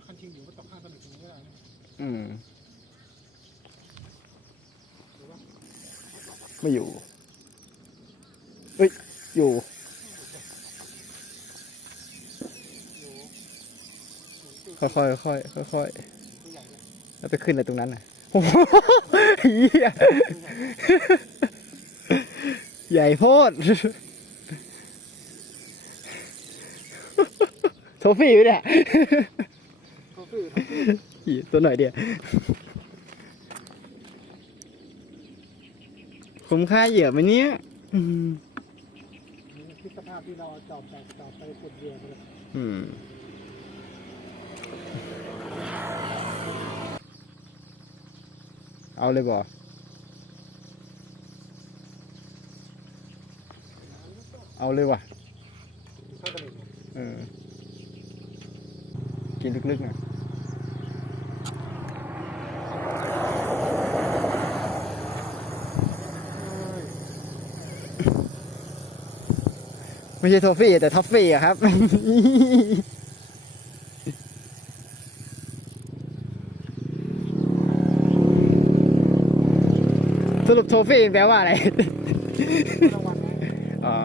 ถ้าคันชิงอยู่ก็ตกข้างถนนตรงนี้ก็ได้นะอืม ไม่อยู่ เอ้ย อยู่อยู่อยู่ค่อยค่อยค่อยค่อยค่อยๆแล้วไปขึ้นอะไรตรงนั้นน่ะโอ้โหเหี้ยใหญ่โพดโทฟี่ไปเนี่ย ขาคืออีตัวหน่อยเดียวคุ้มค่าเหยื่อไหมเนี่ยคิดสภาพที่เราจอบแบบจอบไปกดเหยื่อเลยอืมเอาเลยบ่เอาเลยว่ะเออกินลึกๆหน่อ ไม่ใช่โทฟี่แต่ท็อฟฟี่อะครับ สรุปโทฟี่แปลว่าอะไรรางวัลนะอ๋อ